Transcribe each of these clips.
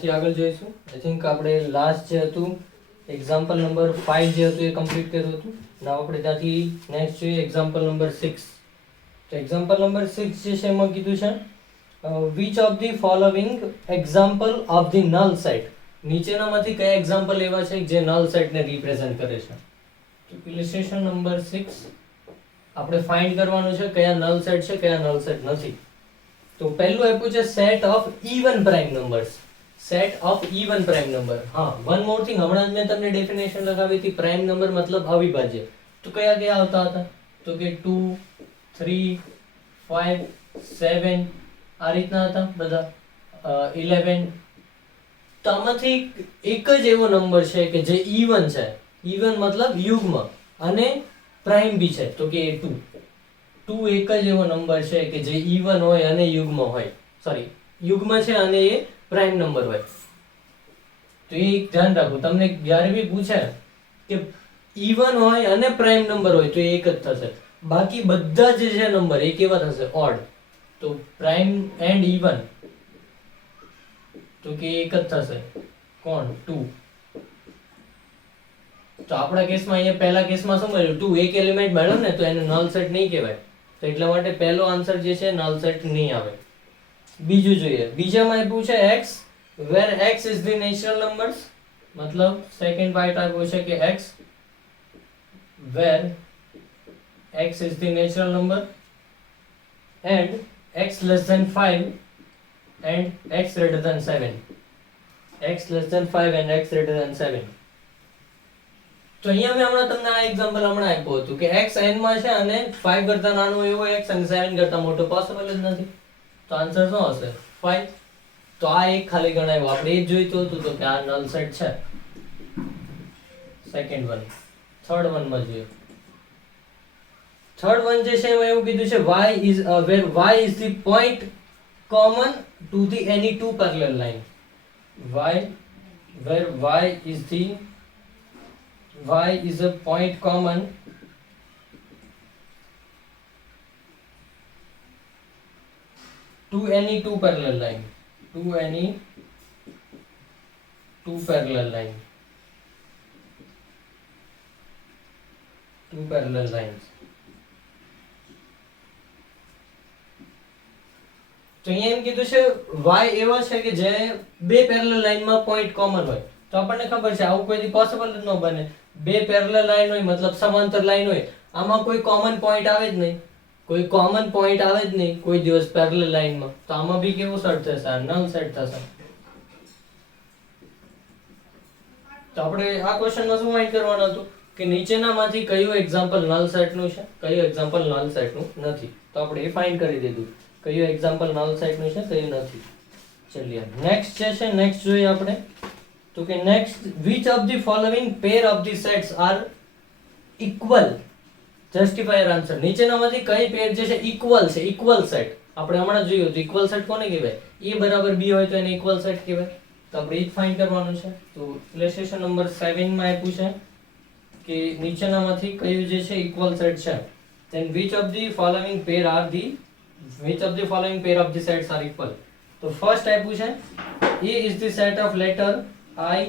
ત્યાંથી આગળ જોઈશું. આઈ થિંક આપણે લાસ્ટ જે હતું એક્ઝામ્પલ નંબર 5 જે હતું એ કમ્પ્લીટ કર્યું હતું. નાવ આપણે ત્યાંથી નેક્સ્ટ જોઈએ એક્ઝામ્પલ નંબર 6. તો એક્ઝામ્પલ નંબર 6 જે છે એમાં કીધું છે which of the following example of the null set. નીચેનામાંથી કયા એક્ઝામ્પલ એવા છે જે નલ સેટને રિપ્રેઝન્ટ કરે છે. તો ઇલિસ્ટ્રેશન નંબર 6 આપણે ફાઇન્ડ કરવાનું છે કયા નલ સેટ છે કયા નલ સેટ નથી. તો પહેલું આપ્યું છે set of even prime numbers. Set of even prime number. હા, વન મોર થિંગ, હમણાં જ મેં તમને ડેફિનેશન લગાવી હતી. પ્રાઇમ નંબર મતલબ અવિભાજ્ય. તો કયા કયા આવતા હતા? તો કે 2 3 5 7 આ રીતના હતા બધા. 11. તો આમાંથી એક જ એવો નંબર છે કે જે ઇવન છે. ઇવન મતલબ યુગ્મ અને પ્રાઇમ બી છે. તો કે 2 એક જ એવો નંબર છે કે જે ઇવન હોય અને યુગ્મ હોય. સોરી, યુગ્મ છે અને એ પ્રાઇમ નંબર હોય. તો એ ધ્યાન રાખો, તમને જ્યારે બી પૂછે કે ઇવન હોય અને પ્રાઇમ નંબર હોય તો એ એક જ થશે. બાકી બધા જે છે નંબર એ કેવા થશે? ઓડ. તો પ્રાઇમ એન્ડ ઇવન તો કે એક જ થશે. કોણ? 2. તો આપણા કેસમાં અહીંયા પહેલા કેસમાં શું મળ્યું? 2 એક એલિમેન્ટ મળ્યો ને, તો એને નલ સેટ નહીં કહેવાય. તો એટલા માટે પહેલો આન્સર જે છે નલ સેટ નહીં આવે. બીજું જોઈએ. બીજામાં આપ્યું છે x where x is the natural numbers. મતલબ સેકન્ડ પાર્ટ આપ્યો છે કે x where x is the natural number and x less than 5 and x greater than 7. x less than 5 and x greater than 7. તો અહીંયા મેં હમણાં તમને આ એક્ઝામ્પલ હમણાં આપ્યું હતું કે x n માં છે અને 5 કરતા નાનો એવો x અને 7 કરતા મોટો પોસિબલ જ નથી. તો આન્સર શું હશે? 5. તો આ એક ખાલી ગણાવ્યું. આપણે એ જ જોઈતું હતું તો કે આ નલ સેટ છે. Second one. થર્ડ વન માં જોઈએ. થર્ડ વન જે છે એમાં એવું કીધું છે y is where y is the point common to the any two parallel line. Where y is a point common to any two parallel line. To any two parallel line. Two parallel lines. તો અહીંયા એમ કીધું છે y એવો છે કે જે બે parallel લાઈનમાં પોઈન્ટ કોમન હોય. તો આપણને ખબર છે આવું કોઈ પોસિબલ જ ન બને. બે પેરેલલ લાઈન હોય મતલબ સમાંતર લાઈન હોય, આમાં કોઈ કોમન પોઈન્ટ આવે જ નહીં. કોઈ કોમન પોઈન્ટ આવે જ નહીં કોઈ દિવસ પેરેલલ લાઈનમાં. તો આમાં બી કેવું સેટ થશે? નલ સેટ થશે. તો આપણે આ ક્વેશ્ચનમાં શું ફાઇન્ડ કરવાનું હતું કે નીચેનામાંથી કયું એક્ઝામ્પલ નલ સેટનું છે, કયું એક્ઝામ્પલ નલ સેટનું નથી. તો આપણે એ ફાઇન્ડ કરી દીધું કયું એક્ઝામ્પલ નલ સેટનું છે કયું નથી. ચલિए નેક્સ્ટ જે છે નેક્સ્ટ જોઈએ આપણે. તો કે next which of the following pair of the sets are equal? Justify your answer. નીચેનામાંથી કઈ પેર જે છે ઇક્વલ છે? ઇક્વલ સેટ આપણે હમણાં જોયું તો ઇક્વલ સેટ કોને કહેવાય? a બરાબર b હોય તો એને ઇક્વલ સેટ કહેવાય. તો આપણે એ જ ફાઇન્ડ કરવાનું છે. તો ઇક્વેશન નંબર 7 માં આપ્યું છે કે નીચેનામાંથી કયું જે છે ઇક્વલ સેટ છે. then which of the following pair of the sets are equal? તો ફર્સ્ટ આપ્યું છે a is the set of letter I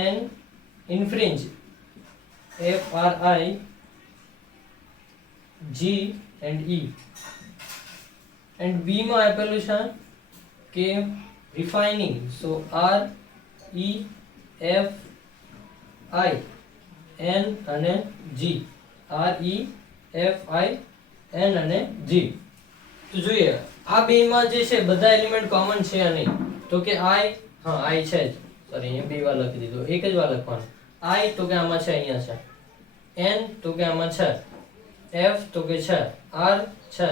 N infringe F R I G and E. and B માં આપેલું છે કે refining, so R E F I N અને G. R E F I N અને G. તો જોઈએ આ બે માં જે છે બધા એલિમેન્ટ કોમન છે નહીં. તો કે I, હા I છે જ, સોરી અહીંયા બે વાર લખી દીધું, એક જ વાર લખવાનું. I તો કે આમાં છે, અહીંયા છે. N તો કે આમાં છે. F તો કે છે. R છે.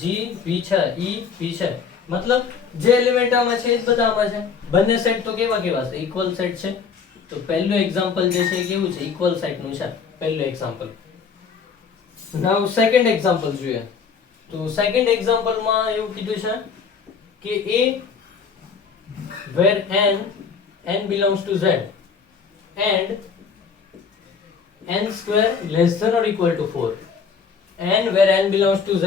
G B છે. E B છે. મતલબ જે એલિમેન્ટ આમાં છે એ જ બધા આમાં છે. બંને સેટ તો કેવા કેવા છે? ઇક્વલ સેટ છે. તો પહેલું એક્ઝામ્પલ જે છે એ કેવું છે? ઇક્વલ સેટ નું છે પહેલું એક્ઝામ્પલ. નાઉ સેકન્ડ એક્ઝામ્પલ જોઈએ. તો સેકન્ડ એક્ઝામ્પલ માં એવું કીધું છે કે a where n belongs to z and n square less than or equal to 4. n where n belongs to z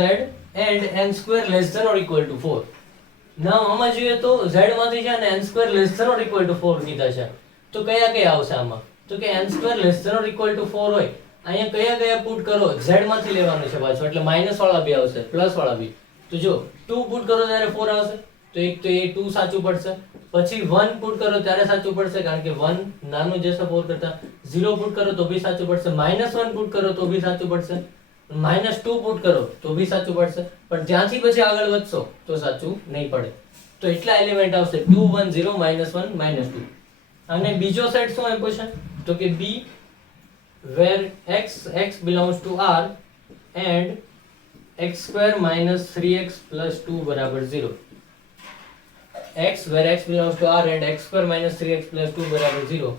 and n square less than or equal to 4. ના આમાં જોઈએ તો z માંથી છે ને n² less than or equal to 4 કીધા છે, તો કયા કયા આવશે આમાં? તો કે n² less than or equal to 4 હોય, અહીંયા કયા કયા પુટ કરો? z માંથી લેવાનું છે પાછું, એટલે માઈનસ વાળા બી આવશે, પ્લસ વાળા બી. તો જો 2 પુટ કરો ત્યારે 4 આવશે, તો એક તો એ 2 સાચું પડશે. પછી 1 પુટ કરો ત્યારે સાચું પડશે, કારણ કે 1 નાનું જશે 4 કરતા. 0 પુટ કરો તો બી સાચું પડશે. -1 પુટ કરો તો બી સાચું પડશે. -2 પુટ કરો તો બી સાચું પડશે. પણ ત્યાંથી પછી આગળ વધશો તો સાચું નહીં પડે. તો એટલા એલિમેન્ટ આવશે 2 1 0 -1 -2. અને બીજો સેટ શું આપ્યો છે? તો કે b where x belongs to r and x² - 3x + 2 = 0. x where x belongs to r and x² - 3x + 2 = 0.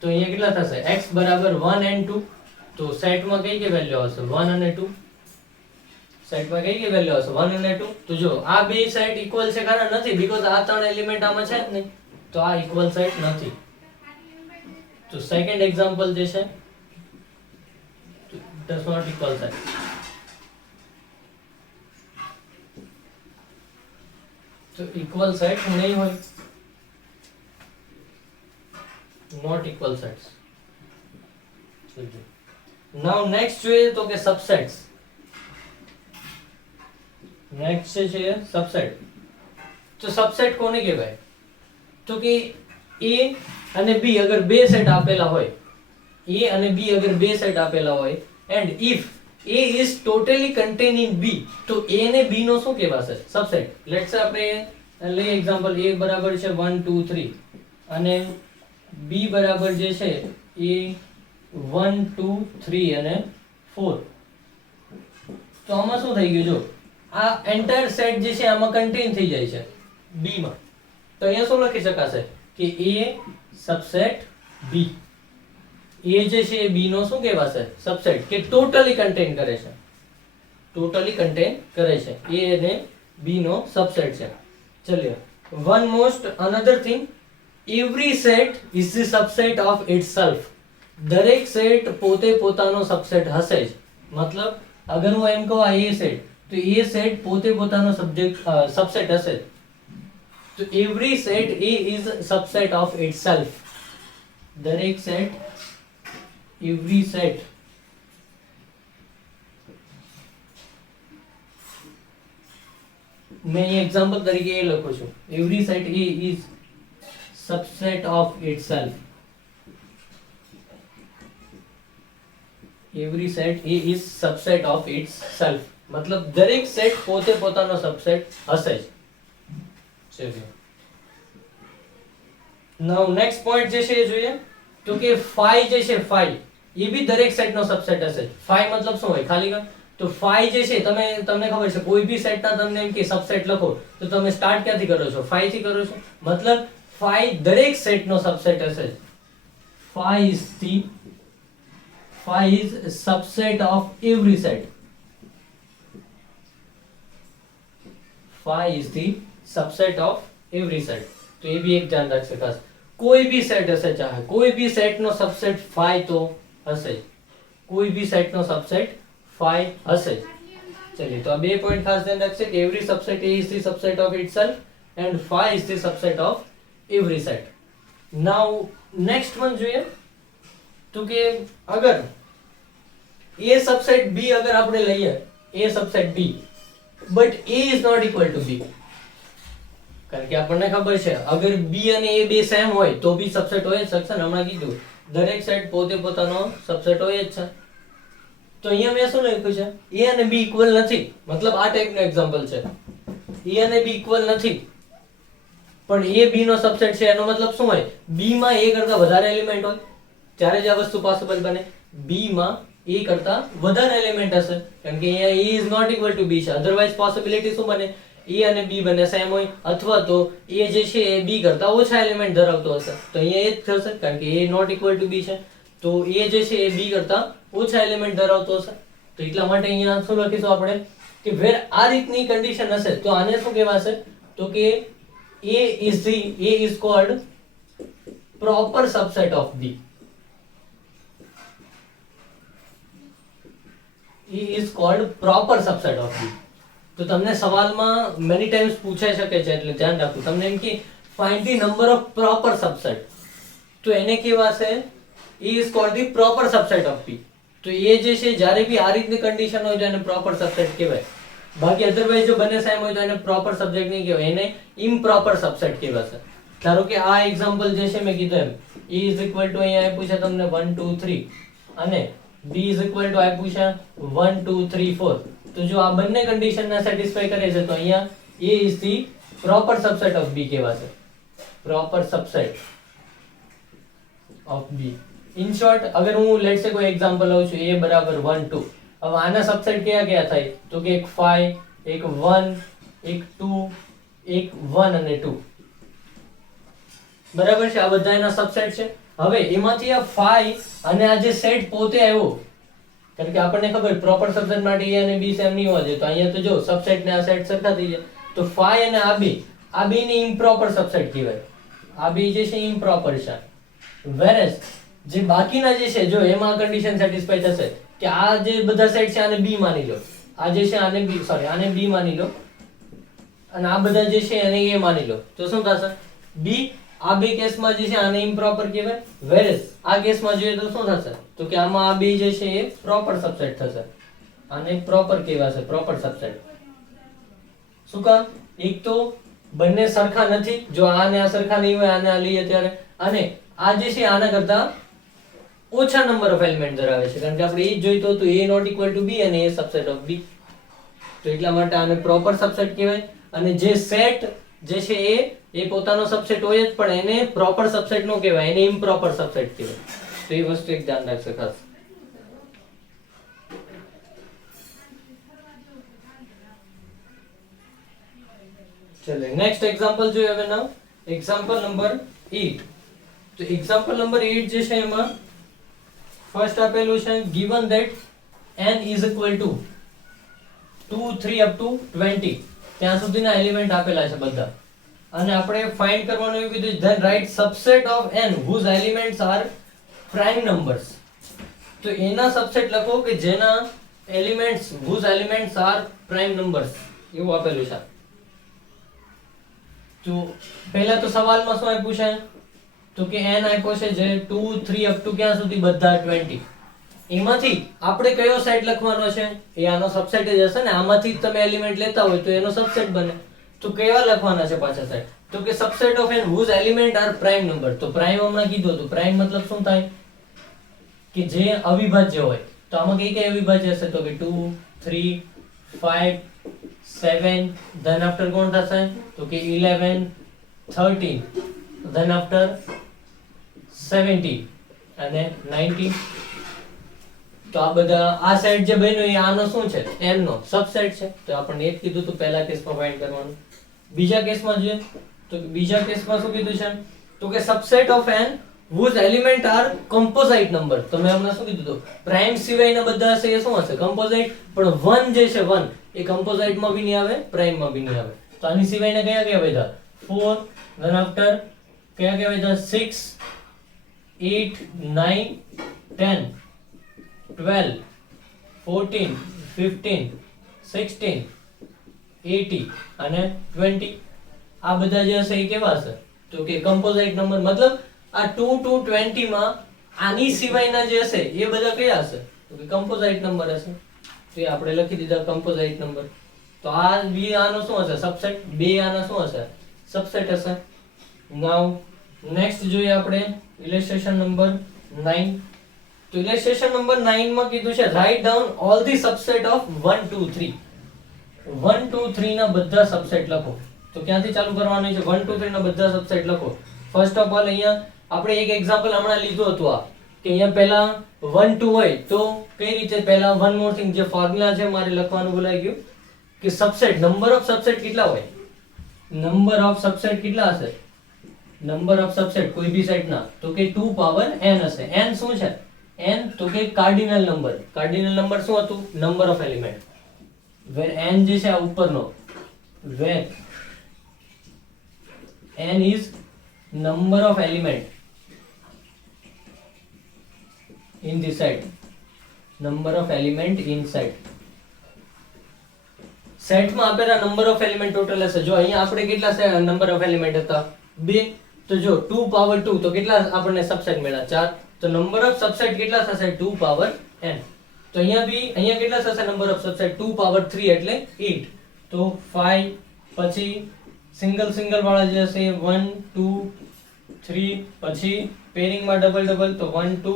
તો અહીંયા કેટલા થશે? x = 1 and 2. તો સેટમાં કઈ કઈ વેલ્યુ આવશે? 1 અને 2. સેટમાં કઈ કઈ વેલ્યુ આવશે? 1 અને 2. તો જો આ બે સેટ ઇક્વલ છે ખરા? નથી, બીકોઝ આ ત્રણ એલિમેન્ટ આમાં છે જ નહીં, તો આ ઇક્વલ સેટ નથી. તો સેકન્ડ એક્ઝામ્પલ જે છે does not equal set. તો ઇક્વલ સેટ નહીં હોય, not equal sets. Now next જોઈએ તો કે સબસેટ્સ. નેક્સ્ટ છે સબસેટ. તો સબસેટ કોને કહેવાય? તો કે a અને b અગર બે સેટ આપેલા હોય, a અને b અગર બે સેટ આપેલા હોય, and if a is totally contained in b, તો a ને b નો શું કહેવાશે? સબસેટ. લેટ્સ સે આપણે લઈએ એક્ઝામ્પલ, a બરાબર છે 1 2 3 અને b બરાબર જે છે એ 1 2 3 અને 4. તો આમાં શું થઈ ગયું? જો આ એન્ટાયર સેટ જે છે આમાં કન્ટેન થઈ જાય છે b માં. તો અહીંયા શું લખી શકાશે કે a સબસેટ b. a જે છે એ b નો શું કહેવાશે? સબસેટ, કે ટોટલી કન્ટેન કરે છે. ટોટલી કન્ટેન કરે છે, a અને b નો સબસેટ છે. ચલિए, one most another thing, every set is the subset of itself. દરેક સેટ પોતે પોતાનો સબસેટ હશે જ. મતલબ અગર હું એમ કહું આ a સેટ, તો a સેટ પોતે પોતાનો સબસેટ હશે. તો every set a is subset of itself. દરેક સેટ, every set मैं एग्जांपल तरीके ये लखूं છું, every set a is subset of itself. every set a is subset of itself, मतलब દરેક સેટ પોતે પોતાનો સબસેટ હશે જ. ચલો નાઉ નેક્સ્ટ પોઈન્ટ જે છે એ જોઈએ તો કે phi જે છે phi એ બી દરેક સેટ નો સબસેટ હશે. phi મતલબ શું હોય? ખાલી તો phi જે છે તમને ખબર છે કોઈ બી સેટ ના તમને એમ કે સબસેટ લખો તો તમે સ્ટાર્ટ ક્યાંથી કરો છો? phi થી કરો છો. મતલબ phi દરેક સેટ નો સબસેટ હશે. phi is subset of every set. phi is the subset of every set. તો એ બી એક ધ્યાન રાખશે ખાસ. કોઈ બી સેટ હશે, ચાહે કોઈ બી સેટ નો સબસેટ phi તો હશે. કોઈ બી સેટ નો સબસેટ phi હશે. ચલિए, તો આ બે પોઈન્ટ ખાસ ધ્યાન રાખશે કે every subset A is the subset of itself and phi is the subset of every set. Now next one જોઈએ તો કે અગર A subset B અગર આપણે લઈએ, A subset B but A is not equal to B, કારણ કે આપણને ખબર છે અગર B અને A બે સેમ હોય તો બી સબસેટ હોય જ શકશે ને. હમણાં કીધું દરેક સેટ પોતે પોતાનો સબસેટ હોય જ છે. તો અહીંયા મેં શું લખ્યું છે? A અને B ઇક્વલ નથી, મતલબ આ ટાઈપનું એક્ઝામ્પલ છે. A અને B ઇક્વલ નથી પણ A B નો સબસેટ છે, એનો મતલબ શું હોય? B માં A કરતા વધારે એલિમેન્ટ હોય ત્યારે જ આ વસ્તુ પોસિબલ બને. B માં A કરતા વધારે એલિમેન્ટ હશે, કારણ કે અહીંયા A is not equal to B છે. અધરવાઇઝ પોસિબિલિટી શું બને? A અને B બંને સેમ હોય, અથવા તો A જે છે એ B કરતા ઓછા એલિમેન્ટ ધરાવતો હશે. તો અહીંયા એ જ થશે, કારણ કે A not equal to B છે. તો A જે છે એ B કરતા ઓછા એલિમેન્ટ ધરાવતો હશે. તો એટલા માટે અહીંયા શું લખીશું આપણે કે વેર આ રીતની કન્ડિશન હશે તો આને શું કહેવાશે? તો કે A is called proper subset of B. A is called proper subset of B. તો તમને સવાલમાં મેની ટાઈમ્સ પૂછાઈ શકે છે, એટલે ધ્યાન રાખવું. તમને એમ કે find the number of proper subset, તો એને કહેવાશે E is called the proper subset of P. તો એ જે છે જ્યારે બી આ રીતની કન્ડિશન હોય તો એને પ્રોપર સબસેટ કહેવાય. બાકી અધરવાઇઝ જો બંને સેમ હોય તો એને પ્રોપર સબસેટ નહીં કહેવાય, એને ઇમ્પ્રોપર સબસેટ કહેવાશે. ધારો કે આ એક્ઝામ્પલ જે છે મેં કીધું એમ E is equal to અહીંયા આપ્યું છે તમને 1 2 3 અને B is equal to આપ્યું છે 1 2 3 4. તો જો આ બંને કન્ડિશનને સેટિસ્ફાય કરે છે તો અહીંયા A is the proper subset of B કહેવાશે. proper subset of B. In short, અગર હું લેટ્સ સે કોઈ એક્ઝામ્પલ લઉં છું A બરાબર 1 2. હવે આના સબસેટ કયા કયા થાય? તો કે એક 5, એક 1, એક 2, એક 1 અને 2. બરાબર છે, આ બધા એના સબસેટ છે. હવે એમાંથી આ 5 અને આ જે સેટ પોતે આવ્યો, કારણ કે આપણને ખબર પ્રોપર સબસેટ માટે A અને B સેમ નહીં હોવા જોઈએ, તો અહીંયા તો જો સબસેટ ને આ સેટ સરખા થઈ જાય, તો 5 અને આ બે ની ઇમ્પ્રોપર સબસેટ કહેવાય. આ બે જે છે ઇમ્પ્રોપર છે. વેરેસ જે બાકીના જે છે જો એમાં કન્ડિશન સેટિસ્ફાઈ થશે કે આ જે બધા સેટ છે આને B માની લો, આ જે છે આને B સોરી આને B માની લો અને આ બધા જે છે એને A માની લો, તો શું થશે? B આ બે કેસમાં જે છે આને ઇમ્પ્રોપર કહેવાય. વેરેસ આ કેસમાં જોઈએ તો શું થશે? તો કે આમાં આ બે જે છે એ પ્રોપર સબસેટ થશે, આને પ્રોપર કહેવાશે, પ્રોપર સબસેટ. શું કામ? એક તો બંને સરખા નથી, જો આને આ સરખા નહીં હોય આને આ લઈએ ત્યારે, અને આ જે છે આના કરતા ઓછા નંબર ઓફ એલિમેન્ટ ધરાવે છે, કારણ કે આપણે એ જ જોઈતું હતું A not equal to B અને A સબસેટ ઓફ B. તો એટલા માટે આને પ્રોપર સબસેટ કહેવાય. અને જે સેટ જે છે એ પોતાનો સબસેટ હોય જ, પણ એને પ્રોપર સબસેટ નો કહેવાય, એને ઇમ્પ્રોપર સબસેટ કહેવાય. તો એ વસ્તુ એક ધ્યાન રાખજો ખાસ. ચલો નેક્સ્ટ એક્ઝામ્પલ જોઈએ હવે. નાउ એક્ઝામ્પલ નંબર 8. તો એક્ઝામ્પલ નંબર 8 જે છે એમાં ફર્સ્ટ આપેલું છે given that n is equal to 2 3 up to 20, ત્યાં સુધીના એલિમેન્ટ આપેલા છે બધા, અને આપણે ફાઇન્ડ કરવાનું એવું કીધું then write subset of n whose elements are prime numbers. તો એના સબસેટ લખો કે જેના elements whose elements are prime numbers એવું આપેલું છે. તો પહેલા તો સવાલમાં શું આપ્યું છે? તો કે n આપ્યો છે જે 2 3 અપ ટુ ક્યાં સુધી બધા 20. એમાંથી આપણે કયો સેટ લખવાનો છે? એ આનો સબસેટ જ હશે ને, આમાંથી જ તમે એલિમેન્ટ લેતા હોય તો એનો સબસેટ બને. તો કેવા લખવાના છે પાછા સેટ? તો કે subset of n whose element are prime number. તો પ્રાઇમ હમણાં કીધું હતું, પ્રાઇમ મતલબ શું થાય? કે જે અવિભાજ્ય હોય. તો આમાં કઈ કઈ અવિભાજ્ય હશે? તો કે 2 3 5 7, then after કોણ થશે? તો કે 11 13, then after 70 અને 90. તો આ બધા આ સેટ જે બન્યો એ આનો શું છે? n નો સબસેટ છે. તો આપણને એક કીધું તો પહેલા કેસમાં ફાઇન્ડ કરવાનું. બીજા કેસમાં જોઈએ તો બીજા કેસમાં શું કીધું છે? તો કે subset of n whose element are composite number. તો મેં હમણાં શું કીધું હતું? પ્રાઇમ સિવાયના બધા હશે એ શું હશે? કમ્પોઝાઇટ. પણ 1 જે છે 1 એ કમ્પોઝાઇટ માં બી નહીં આવે, પ્રાઇમ માં બી નહીં આવે. તો આની સિવાયના કયા કયા વધ્યા? 4, then after કયા કયા વધ્યા? 6 8 9 10 12 14 15 16 80 અને 20. આ બધા જે હશે એ કેવા હશે? તો કે કમ્પોઝાઇટ નંબર. મતલબ આ 2 to 20 માં આની સિવાયના જે હશે એ બધા કયા હશે? તો કે કમ્પોઝાઇટ નંબર હશે. તો એ આપણે લખી દીધા કમ્પોઝાઇટ નંબર. તો આ બી આનો શું હશે? સબસેટ. બે આના શું હશે? સબસેટ હશે. નાઉ નેક્સ્ટ જોઈએ આપણે ઇલસ્ટ્રેશન નંબર 9. તો ઇલસ્ટ્રેશન નંબર 9 માં કીધું છે write down all the subset of 1 2 3. 1 2 3 ના બધા સબસેટ લખો. તો ક્યાંથી ચાલુ કરવાનું છે? 1 2 3 ના બધા સબસેટ લખો. ફર્સ્ટ ઓફ ઓલ અહીંયા આપણે એક એક્ઝામ્પલ હમણાં લીધું હતું આ કે અહીંયા પહેલા 1 2 હોય તો કઈ રીતે? પહેલા વન મોર થિંગ, જે ફોર્મ્યુલા છે મારે લખવાનું ભૂલાઈ ગયું કે સબસેટ નંબર ઓફ સબસેટ કેટલા હોય? નંબર ઓફ સબસેટ કેટલા હશે? નંબર ઓફ સબસેટ કોઈ બી સેટ ના તો કે 2 પાવર n હશે. n શું છે? n તો કે કાર્ડિનલ નંબર. કાર્ડિનલ નંબર શું હતું? Number of element. Where n જે છે આ ઉપરનો, વેર n is number of element in the set. Number of element in set. સેટમાં આપેલા નંબર ઓફ એલિમેન્ટ ટોટલ હશે. જો અહીંયા આપણે કેટલા નંબર ઓફ એલિમેન્ટ હતા 2, તો જો 2 પાવર 2 તો કેટલા આપણને સબસેટ મળ્યા 4. તો નંબર ઓફ સબસેટ કેટલા થશે 2 પાવર n. તો અહીંયા કેટલા થશે નંબર ઓફ સબસેટ 2 પાવર 3 એટલે 8. તો 5 પછી સિંગલ વાળા જે હશે 1 2 3 પછી પેરિંગમાં ડબલ તો 1 2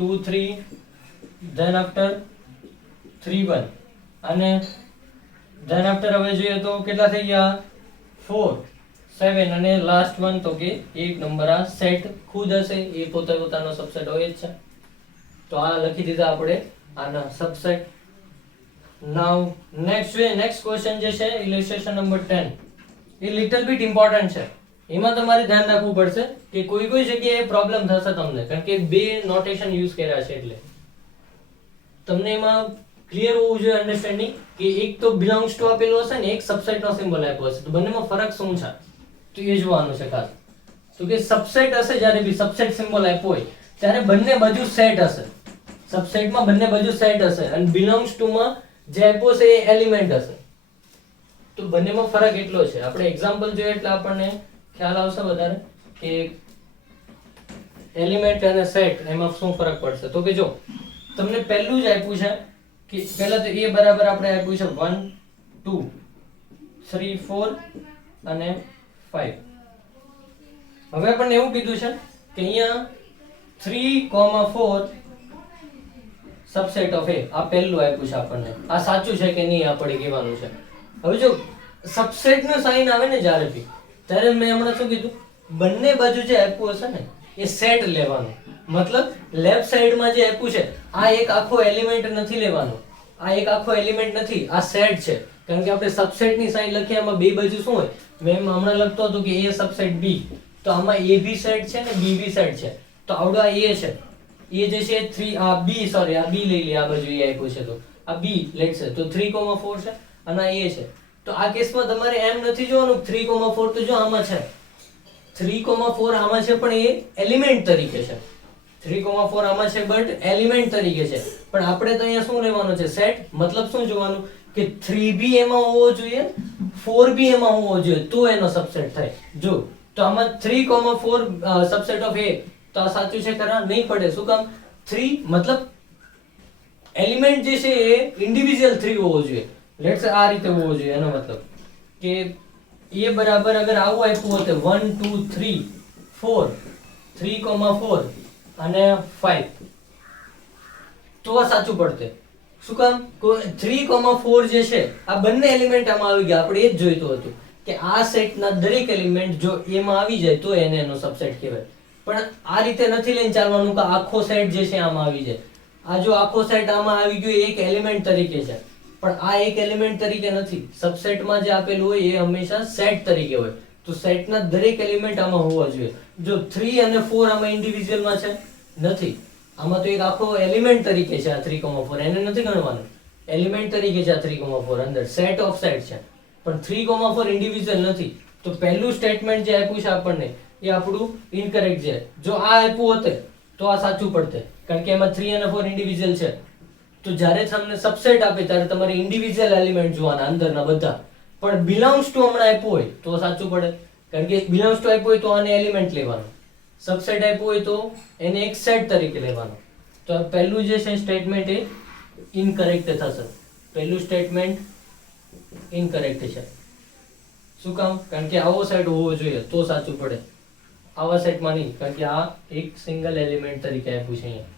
2 3 ધેન આફ્ટર 3 1 અને ધેન આફ્ટર હવે જોઈએ તો કેટલા થઈ ગયા 4 7 અને લાસ્ટ વન તો કે એક નંબર આ સેટ ખુદ હશે એ પોતાનો સબસેટ હોય જ છે. તો આ લખી દીધા આપણે આના સબસેટ. નાઉ નેક્સ્ટ ક્વેશ્ચન જે છે ઇલિસ્ટ્રેશન નંબર 10 એ લિટલ બીટ ઇમ્પોર્ટન્ટ છે. એમાં તમારે ધ્યાન રાખવું પડશે કે કોઈ જગ્યાએ પ્રોબ્લેમ થશે તમને, કારણ કે બે નોટેશન યુઝ કર્યા છે એટલે તમને એમાં ક્લિયર હોવું જોઈએ અન્ડરસ્ટેન્ડિંગ કે એક તો બિલોંગ્સ ટુ આપેલો હશે ને એક સબસેટ નો સિમ્બોલ આપ્યો હશે, તો બંનેમાં ફરક શું છે તો એ જોવાનું છે ખાસ. તો કે સબસેટ હશે જ્યારે બી સબસેટ સિમ્બોલ આપ્યો હોય ત્યારે બંને બાજુ સેટ હશે, સબસેટમાં બંને બાજુ સેટ હશે અને બિલોંગ્સ ટુ માં જે આપ્યો છે એ એલિમેન્ટ હશે. તો બંનેમાં ફરક એટલો છે. આપણે એક્ઝામ્પલ જોઈએ એટલે આપણને ખ્યાલ આવશે વધારે કે એલિમેન્ટ અને સેટ એમાં શું ફરક પડશે. તો કે જો તમને પહેલું જ આપ્યું છે કે પહેલા તો a બરાબર આપણે આપ્યું છે 1 2 3 4 અને 5. હવે આપણને એવું કીધું છે કે અહીંયા 3,4 સબસેટ ઓફ a આ પહેલું આપ્યું છે આપણને. આ સાચું છે કે નહીં આપણે કહેવાનું છે. હવે જો સબસેટ નો સાઇન આવે ને જ્યારે બી ત્યારે મેં હમણાં શું કીધું બંને બાજુ જે આપ્યું હશે ને એ સેટ લેવાનું. મતલબ લેફ્ટ સાઈડમાં જે આપ્યું છે આ એક આખો એલિમેન્ટ નથી લેવાનો, આ એક આખો એલિમેન્ટ નથી, આ સેટ છે. કારણ કે આપણે સબસેટ ની સાઇન લખીએ એમાં બે બાજુ શું હોય, મેં હમણાં લખતો હતો કે a સબસેટ b, તો આમાં a b સેટ છે ને b b સેટ છે. તો આવડો આ a છે, એ જે છે 3 આ b સોરી આ b લઈ લે, આ બાજુ એ આપ્યું છે તો આ b લેટ્સ સે તો 3,4 છે અને આ a છે. તો આ કેસમાં તમારે એમ નથી જોવાનું 3,4 તો જો આમાં છે 3,4 આમાં છે પણ એ એલિમેન્ટ તરીકે છે, 3,4 આમાં છે બટ એલિમેન્ટ તરીકે છે. પણ આપણે તો અહીંયા શું લેવાનું છે સેટ. મતલબ શું જોવાનું કે 3b એમાં હોવો જોઈએ 4b એમાં હોવો જોઈએ તો એનો સબસેટ થાય. જો તો આમાં 3,4 સબસેટ ઓફ a તો આ સાચું છે ખરા નહીં પડે. શું કામ 3 મતલબ એલિમેન્ટ જે છે એ ઇન્ડિવિડ્યુઅલ 3 હોવો જોઈએ. લેટ્સ સે આ રીતે હોવો જોઈએ. એનો મતલબ કે a બરાબર અગર આવું આપ્યું હોત 1 2 3 4 3,4 અને 5 તો આ સાચું પડતે. શું કામ 3,4 જે છે આ બંને એલિમેન્ટ આમાં આવી ગયા. આપણે એ જ જોઈતું હતું કે આ સેટના દરેક એલિમેન્ટ જો a માં આવી જાય તો એને એનો સબસેટ કહેવાય. પણ આ રીતે નથી લઈને ચાલવાનું કે આખો સેટ જે છે આમાં આવી જાય. આ જો આખો સેટ આમાં આવી ગયો એક એલિમેન્ટ તરીકે છે પણ આ એક એલિમેન્ટ તરીકે નથી. સબસેટમાં જે આપેલું હોય એ હંમેશા સેટ તરીકે હોય. તો સેટના દરેક એલિમેન્ટ આમાં હોવા જોઈએ. જો 3 અને 4 આમાં ઇન્ડિવિડ્યુઅલમાં છે નથી, આમાં તો એક આખો એલિમેન્ટ તરીકે છે આ 3,4 એને નથી ગણવાનું, એલિમેન્ટ તરીકે છે આ 3,4 અંદર સેટ ઓફ સેટ છે પણ 3,4 ઇન્ડિવિડ્યુઅલ નથી. તો પહેલું સ્ટેટમેન્ટ જે આપ્યું છે આપણને એ આપણું ઇનકરેક્ટ છે. જો આ આપ્યું હોતે તો આ સાચું પડતે કારણ કે એમાં 3 અને 4 ઇન્ડિવિડ્યુઅલ છે. તો જ્યારે તમને સબસેટ આપે ત્યારે તમારે ઇન્ડિવિડ્યુઅલ એલિમેન્ટ જોવાના અંદરના બધા. પણ બિલોંગ્સ ટુ હમણાં આપ્યું હોય તો સાચું પડે કારણ કે બિલોંગ્સ ટુ આપ્યું હોય તો આને એલિમેન્ટ લેવાનો, સબસેટ આપ્યું હોય તો એને એક સેટ તરીકે લેવાનો. તો આ પહેલું જે છે સ્ટેટમેન્ટ એ ઇનકરેક્ટ થશે. પહેલું સ્ટેટમેન્ટ ઇનકરેક્ટ છે. શું કામ કારણ કે આવો સેટ હોવો જોઈએ તો સાચું પડે, આવા સેટમાં નહીં કારણ કે આ એક સિંગલ એલિમેન્ટ તરીકે આપ્યું છે અહીંયા.